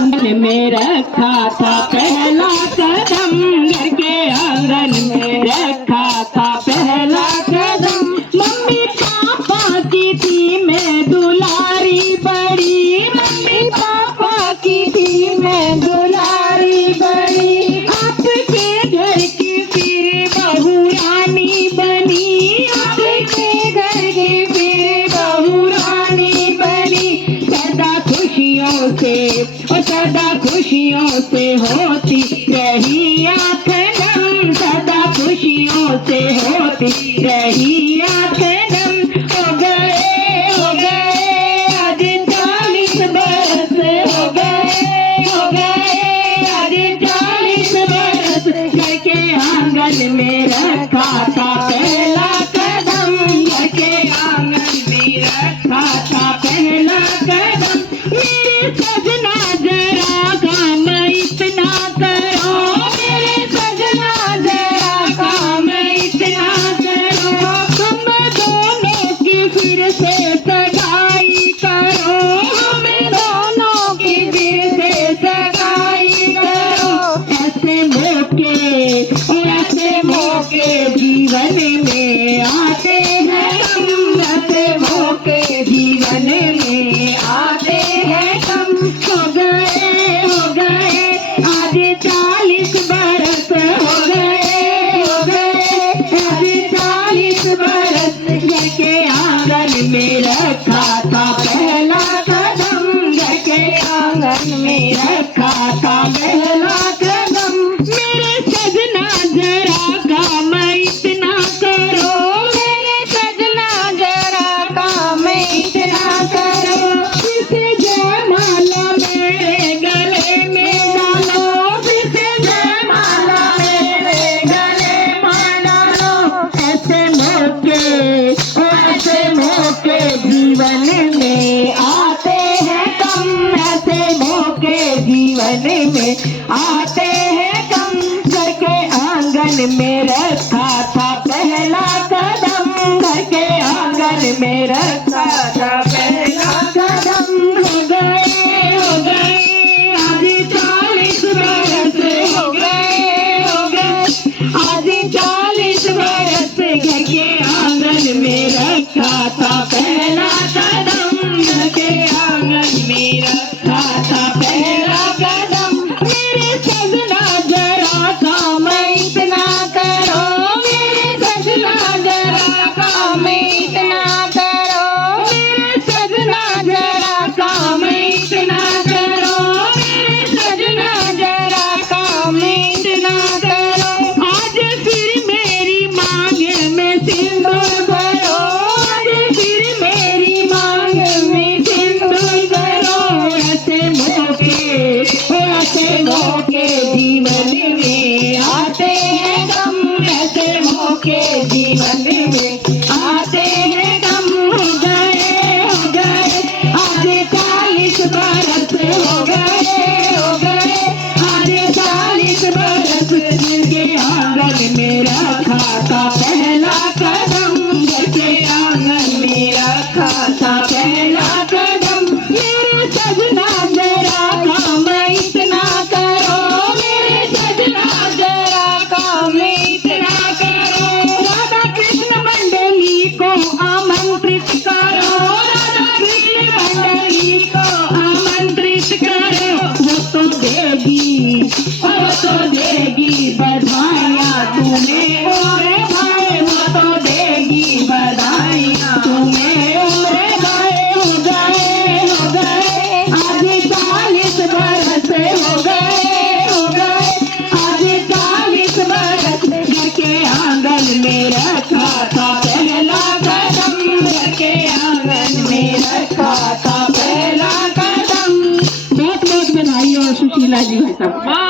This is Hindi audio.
में रखा था पहला कदम, घर के आंगन में रखा था पहला कदम। मम्मी पापा की थी मैं दुलारी बड़ी, मम्मी पापा की थी मैं दुलारी बड़ी। आपके घर की फिर बहू रानी बनी, आपके घर की फिर बहू रानी बनी। सदा खुशियों से सदा खुशियों से होती रही आँखनम, सदा खुशियों से होती रही आँखनम। हो गए आज 40 बरस, हो गए आज 40 बरस। घर के आंगन में रखा था पहला कदम, घर के आंगन में रखा था पहला कदम। मेरे सजना जरा काम इतना करो, मेरे सजना जरा काम इतना करो। हम दोनों की फिर से सगाई करो, हम दोनों की फिर से सगाई करो। ऐसे मौके जीवन में आते हैं कम, ऐसे मौके जीवन में आते हैं कम। हो गए आज 40 बरस, हो गए आज 40 बरस। घर के आंगन में रखा था पहला कदम, घर के आंगन में रखा था पहला कदम। मेरे सजना जरा काम इतना करो, मेरे सजना जरा काम इतना करो। इसे जयमाला मेरे गले में डालो, इसे जयमाला मेरे गले में डालो। ऐसे मौके जीवन में आते हैं कम, ऐसे मौके जीवन में आते हैं कम। घर के आंगन में रखा था पहला कदम, घर के आंगन में रखा था पहला कदम। हो गए आज 40 बरस, हो गए आज 40 बरस। घर के आंगन में रखा था पहला कदम, घर के आंगन में रखा था पहला कदम। मेरे सजना जरा काम इतना करो, मेरे सजना जरा काम इतना करो, मेरे सजना जरा काम इतना करो, मेरे सजना जरा काम इतना करो। आज फिर मेरी मांग में सिंदूर भरो, आज फिर मेरी मांग में सिंदूर भरो। ऐसे मौके जीवन में आते हैं कम, ऐसे मौके जीवन में आते हैं कम। हो गए आज 40 बरस, हो गए आज 40 बरस। घर के आंगन में रखा था पहला कदम, घर के आंगन में रखा था पहला कदम। मेरे सजना जरा काम इतना करो, मेरे सजना जरा काम इतना करो। राधा कृष्ण मंडली को आमंत्रित करो, राधा कृष्ण मंडली को आमंत्रित करो। वो तो देगी बधाइयाँ तुम्हें उम्र भर, वो तो देगी बधाइयाँ तुम्हें उम्र भर। हो गए आज 40 बरस, हो गए आज 40 बरस। घर के आंगन में रखा था पहला कदम, घर के आंगन में रखा था पहला कदम। बहुत बहुत बधाई और सुशीला जी है सब।